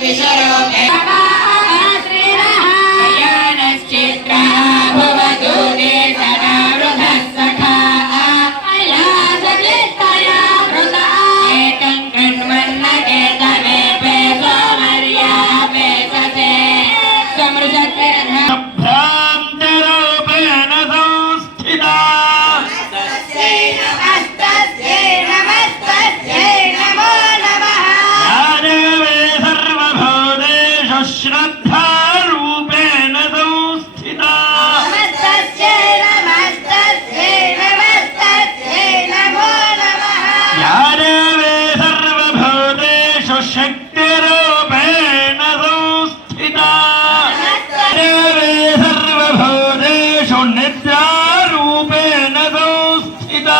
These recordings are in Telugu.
Vijaro शक्तिरूपेण संस्थिता सर्वभूतेषु नित्यारूपेण संस्थिता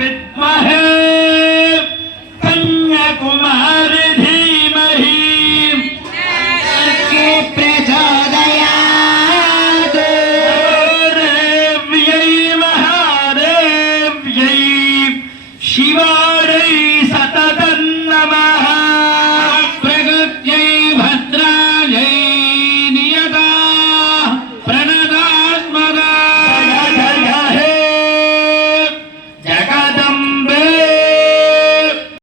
విద్మహే కన్యకుమారి ధీమహి ప్రచోదయాత్ దేవ్యై మహాదేవ్యై శివారై